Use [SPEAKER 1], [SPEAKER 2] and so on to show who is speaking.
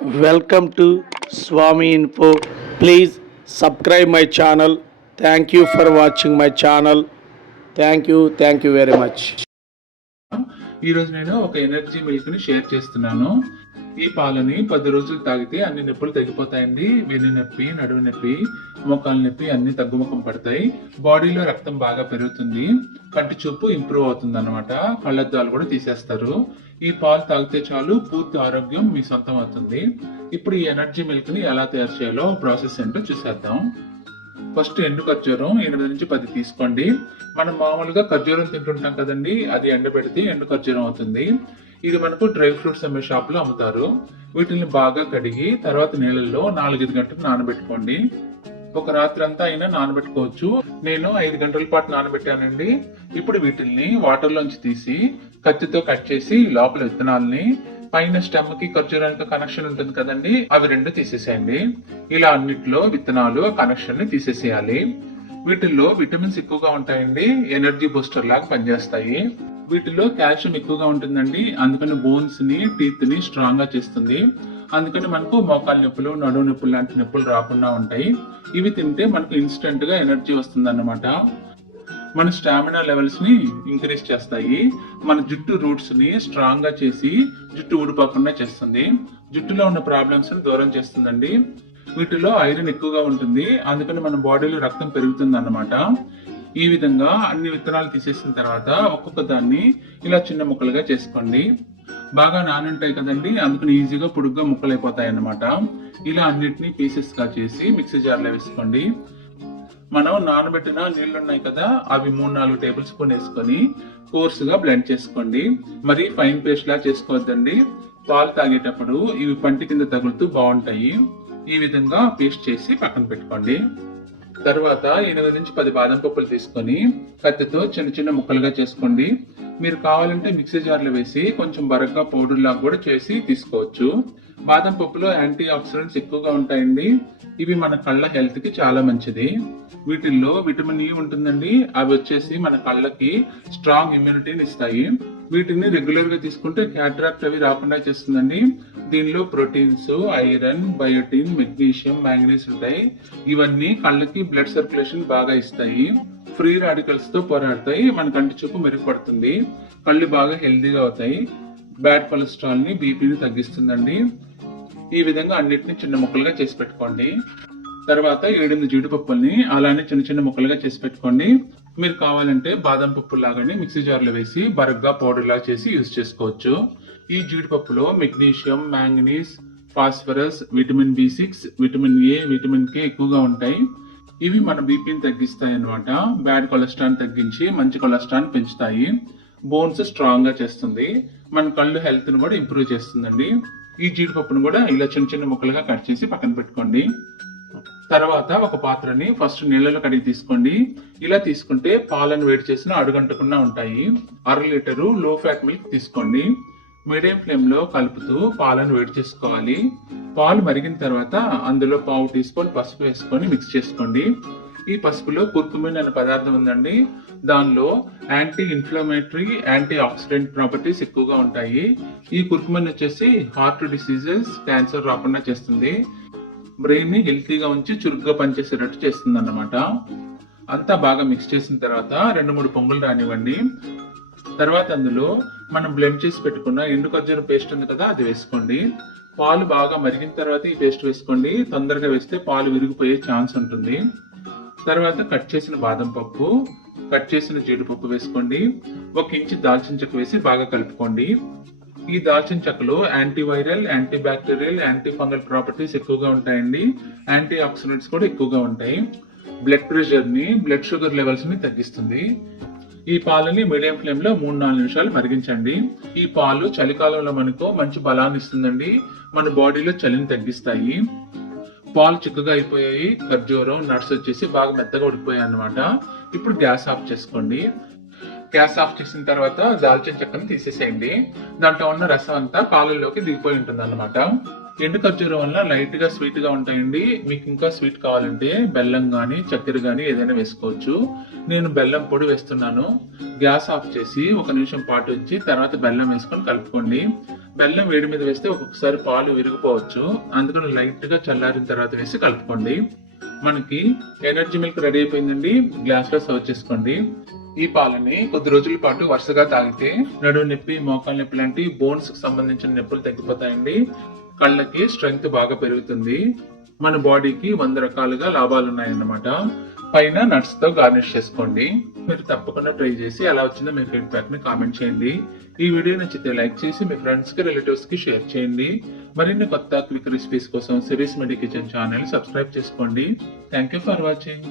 [SPEAKER 1] Welcome to Swami info. Please subscribe my channel. Thank you for watching my channel. Thank you thank you very much.
[SPEAKER 2] ఈరోజు నేను ఒక energy మిల్క్ని share చేస్తున్నాను. ఈ పాలని పది రోజులు తాగితే అన్ని నొప్పులు తగ్గిపోతాయండి వెన్ను నొప్పి నడుము నొప్పి మోకాలు నొప్పి అన్ని తగ్గుముఖం పడతాయి. బాడీలో రక్తం బాగా పెరుగుతుంది. కంటి చూపు ఇంప్రూవ్ అవుతుంది అనమాట కళ్ళద్దాలు కూడా తీసేస్తారు. ఈ పాలు తాగితే చాలు పూర్తి ఆరోగ్యం మీ సొంతం అవుతుంది. ఇప్పుడు ఈ ఎనర్జీ మిల్క్ని ఎలా తయారు చేయాలో ప్రాసెస్ ఏంటో చూసేద్దాం. ఫస్ట్ ఎండు ఖర్జూరం ఎనిమిది నుంచి పది తీసుకోండి. మనం మామూలుగా ఖర్జూరం తింటుంటాం కదండి అది ఎండబెడితే ఎండు ఖర్జూరం అవుతుంది. ఇది మనకు డ్రై ఫ్రూట్స్ అమ్మే షాప్లో అమ్ముతారు. వీటిని బాగా కడిగి తర్వాత నీళ్ళల్లో నాలుగైదు గంటలు నానబెట్టుకోండి. ఒక రాత్రి అంతా అయినా నానబెట్టుకోవచ్చు. నేను ఐదు గంటల పాటు నానబెట్టానండి. ఇప్పుడు వీటిల్ని వాటర్లోంచి తీసి కత్తితో కట్ చేసి లోపల విత్తనాలని పైన స్టెమ్కి ఖర్జూరానికి కనెక్షన్ ఉంటుంది కదండి అవి రెండు తీసేసేయండి. ఇలా అన్నిట్లో విత్తనాలు కనెక్షన్ని తీసేసేయాలి. వీటిల్లో విటమిన్స్ ఎక్కువగా ఉంటాయండి ఎనర్జీ బూస్టర్ లాగా పనిచేస్తాయి. వీటిలో కాల్షియం ఎక్కువగా ఉంటుందండి అందుకని బోన్స్ని టీత్ని స్ట్రాంగ్గా చేస్తుంది. అందుకని మనకు మోకాలు నొప్పులు నడుము నొప్పులు లాంటి నొప్పులు రాకుండా ఉంటాయి. ఇవి తింటే మనకు ఇన్స్టెంట్గా ఎనర్జీ వస్తుంది మన స్టామినా లెవెల్స్ని ఇంక్రీజ్ చేస్తాయి. మన జుట్టు రూట్స్ని స్ట్రాంగ్గా చేసి జుట్టు ఊడిపోకుండా చేస్తుంది. జుట్టులో ఉన్న ప్రాబ్లమ్స్ని దూరం చేస్తుందండి. వీటిలో ఐరన్ ఎక్కువగా ఉంటుంది. అందుకని మన బాడీలో రక్తం పెరుగుతుంది అన్నమాట ఈ విధంగా అన్ని విత్తనాలు తీసేసిన తర్వాత ఒక్కొక్క దాన్ని ఇలా చిన్న ముక్కలుగా చేసుకోండి. బాగా నానుంటాయి కదండి అందుకని ఈజీగా పొడుగ్గా ముక్కలు అయిపోతాయి అన్నమాట ఇలా అన్నిటినీ పీసెస్గా చేసి మిక్సీ జార్లో వేసుకోండి. మనం నానబెట్టిన నీళ్ళు ఉన్నాయి కదా అవి మూడు నాలుగు టేబుల్ స్పూన్ వేసుకొని కోర్సుగా బ్లెండ్ చేసుకోండి. మరి ఫైన్ పేస్ట్ లా చేసుకోవద్దండి. పాలు తాగేటప్పుడు ఇవి పంటి కింద తగులుతూ బాగుంటాయి. ఈ విధంగా పేస్ట్ చేసి పక్కన పెట్టుకోండి. తర్వాత ఎనిమిది నుంచి పది బాదం పప్పులు తీసుకొని కత్తితో చిన్న చిన్న ముక్కలుగా చేసుకోండి. మీరు కావాలంటే మిక్సీ జార్లో వేసి కొంచెం బరగ్గా పౌడర్ లాగా కూడా చేసి తీసుకోవచ్చు. బాదం పప్పులో యాంటీ ఆక్సిడెంట్స్ ఎక్కువగా ఉంటాయండి. ఇవి మన కళ్ళ హెల్త్కి చాలా మంచిది. వీటిల్లో విటమిన్ ఈ ఉంటుందండి. అవి వచ్చేసి మన కళ్ళకి స్ట్రాంగ్ ఇమ్యూనిటీని ఇస్తాయి. వీటిని రెగ్యులర్గా తీసుకుంటే క్యాట్రాక్ట్ అవి రాకుండా చేస్తుందండి. దీనిలో proteins iron biotin magnesium manganese ఉంటాయి. ఇవన్నీ కళ్ళకి బ్లడ్ సర్క్యులేషన్ బాగా ఇస్తాయి. ఫ్రీ రాడికల్స్తో పోరాడతాయి. మన కంటి చూపు మెరుగుపడుతుంది. కళ్ళు బాగా హెల్దీగా అవుతాయి. బ్యాడ్ కొలెస్ట్రాల్ని బీపీని తగ్గిస్తుందండి. ఈ విధంగా అన్నిటిని చిన్న ముక్కలుగా చేసి పెట్టుకోండి. తర్వాత ఏడెనిమిది జీడిపప్పుల్ని అలానే చిన్న చిన్న ముక్కలుగా చేసి పెట్టుకోండి. మీరు కావాలంటే బాదం పప్పు లాగానే మిక్సీ జార్లో వేసి బరగ్గా పౌడర్ లాగా చేసి యూజ్ చేసుకోవచ్చు. ఈ జీడిపప్పులో magnesium manganese phosphorus vitamin B six vitamin A vitamin K ఎక్కువగా ఉంటాయి. ఇవి మన బీపీని తగ్గిస్తాయి అన్నమాట. బ్యాడ్ కొలెస్ట్రాల్ తగ్గించి మంచి కొలెస్ట్రాల్ పెంచుతాయి. బోన్స్ స్ట్రాంగ్గా చేస్తుంది. మన కళ్ళు హెల్త్ను కూడా ఇంప్రూవ్ చేస్తుందండి. ఈ జీడిపప్పును కూడా ఇలా చిన్న చిన్న ముక్కలుగా కట్ చేసి పక్కన పెట్టుకోండి. తర్వాత ఒక పాత్రని ఫస్ట్ నీళ్ళలో కడిగి తీసుకోండి. ఇలా తీసుకుంటే పాలను వేడి చేసిన అడుగంటకుండా ఉంటాయి. అర లీటరు లో ఫ్యాట్ మిల్క్ తీసుకోండి. మీడియం ఫ్లేమ్లో కలుపుతూ పాలను వేడి చేసుకోవాలి. పాలు మరిగిన తర్వాత అందులో పావు టీ స్పూన్ పసుపు వేసుకొని మిక్స్ చేసుకోండి. ఈ పసుపులో కుర్కుమిన్ అనే పదార్థం ఉందండి. దానిలో anti inflammatory anti oxidant properties ఎక్కువగా ఉంటాయి. ఈ కుర్కుమిన్ వచ్చేసి హార్ట్ డిసీజెస్ క్యాన్సర్ రాకుండా చేస్తుంది. బ్రెయిన్ హెల్తీగా ఉంచి చురుగ్గా పనిచేసేటట్టు చేస్తుంది అన్నమాట అంతా బాగా మిక్స్ చేసిన తర్వాత రెండు మూడు పొంగులు రానివ్వండి. తర్వాత అందులో మనం బ్లెండ్ చేసి పెట్టుకున్న ఎండు ఖర్జూరం పేస్ట్ ఉంది కదా అది వేసుకోండి. పాలు బాగా మరిగిన తర్వాత ఈ పేస్ట్ వేసుకోండి. తొందరగా వేస్తే పాలు విరిగిపోయే ఛాన్స్ ఉంటుంది. తర్వాత కట్ చేసిన బాదం పప్పు కట్ చేసిన జీడిపప్పు వేసుకోండి. ఒక ఇంచు దాల్చిన చెక్క వేసి బాగా కలుపుకోండి. ఈ దాల్చిన చెక్కలో antiviral anti bacterial anti fungal properties ఎక్కువగా ఉంటాయండి. యాంటీ ఆక్సిడెంట్స్ కూడా ఎక్కువగా ఉంటాయి. బ్లడ్ ప్రెషర్ని బ్లడ్ షుగర్ లెవెల్స్ని తగ్గిస్తుంది. ఈ పాలని మీడియం ఫ్లేమ్లో మూడు నాలుగు నిమిషాలు మరిగించండి. ఈ పాలు చలికాలంలో మనకు మంచి బలాన్ని ఇస్తుందండి. మన బాడీలో చలిని తగ్గిస్తాయి. పాలు చిక్కగా అయిపోయాయి. ఖర్జూరం నట్స్ వచ్చేసి బాగా మెత్తగా ఉడికిపోయాయి అన్నమాట. ఇప్పుడు గ్యాస్ ఆఫ్ చేసుకోండి. గ్యాస్ ఆఫ్ చేసిన తర్వాత దాల్చిన చెక్కను తీసేసేయండి. దాంట్లో ఉన్న రసం అంతా పాలల్లోకి దిగిపోయి ఉంటుంది అనమాట ఎండు ఖర్జూరం వల్ల లైట్గా స్వీట్గా ఉంటాయండి. మీకు ఇంకా స్వీట్ కావాలంటే బెల్లం కానీ చక్కెర కానీ ఏదైనా వేసుకోవచ్చు. నేను బెల్లం పొడి వేస్తున్నాను. గ్యాస్ ఆఫ్ చేసి ఒక నిమిషం పాటు ఉంచి తర్వాత బెల్లం వేసుకొని కలుపుకోండి. బెల్లం వేడి మీద వేస్తే ఒక్కొక్కసారి పాలు విరిగిపోవచ్చు. అందుకని లైట్గా చల్లారిన తర్వాత వేసి కలుపుకోండి. మనకి ఎనర్జీ మిల్క్ రెడీ అయిపోయిందండి. గ్లాస్లో సర్వ్ చేసుకోండి. ఈ పాలని కొద్ది రోజుల పాటు వరుసగా తాగితే నడుము నొప్పి మోకాలు నొప్పి లాంటి బోన్స్కి సంబంధించిన నొప్పులు తగ్గిపోతాయండి. కళ్ళకి స్ట్రెంగ్త్ బాగా పెరుగుతుంది. మన బాడీకి వంద రకాలుగా లాభాలు ఉన్నాయన్నమాట పైన నట్స్తో గార్నిష్ చేసుకోండి. మీరు తప్పకుండా ట్రై చేసి ఎలా వచ్చిందో మీ ఫీడ్బ్యాక్ని కామెంట్ చేయండి. ఈ వీడియో నచ్చితే లైక్ చేసి మీ ఫ్రెండ్స్కి రిలేటివ్స్కి షేర్ చేయండి. మరిన్ని కొత్త క్విక్ రెసిపీస్ కోసం Siri's medi kitchen channel subscribe చేసుకోండి. Thank you for watching